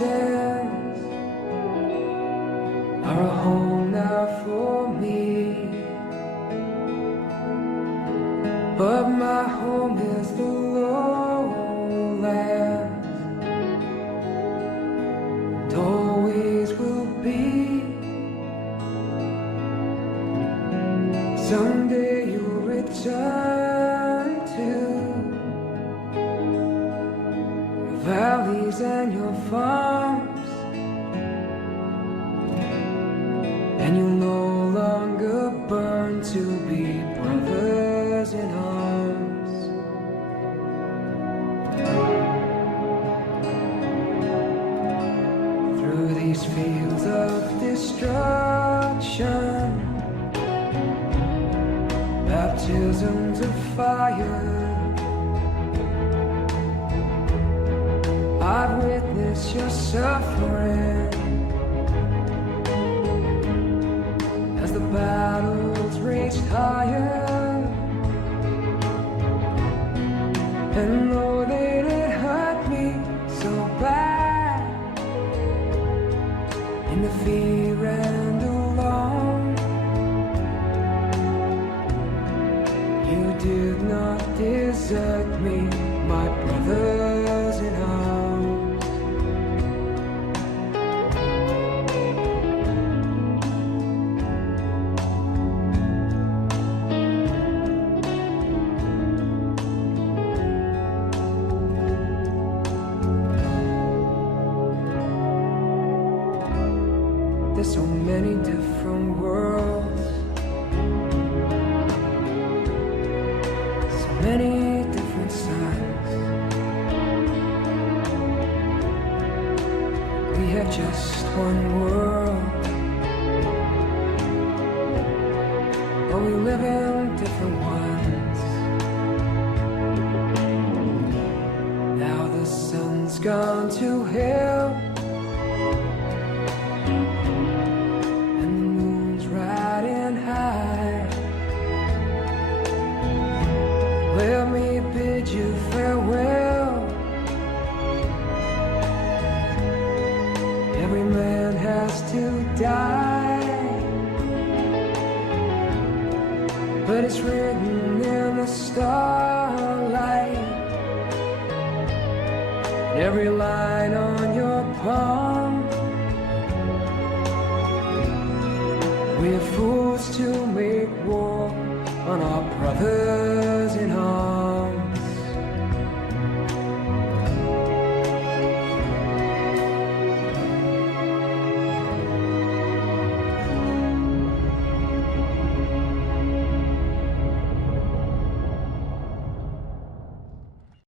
mountains are a home now for me, but my home is the lowlands, and always will be. Someday you'll return to your valleys and your farms, and you'll no longer burn to be brothers in arms. Through these fields of destruction, baptisms of fire, I've witnessed your suffering as the battles raged higher. And though they did hurt me so bad, in the fear and alone, you did not desert me, my brothers in arms. There's so many different worlds, so many different sides. We have just one world, but we live in different ones. Now the sun's gone to hell, let me bid you farewell. Every man has to die, but it's written in the starlight. Every line on your palm, we're fools to make war on our brothers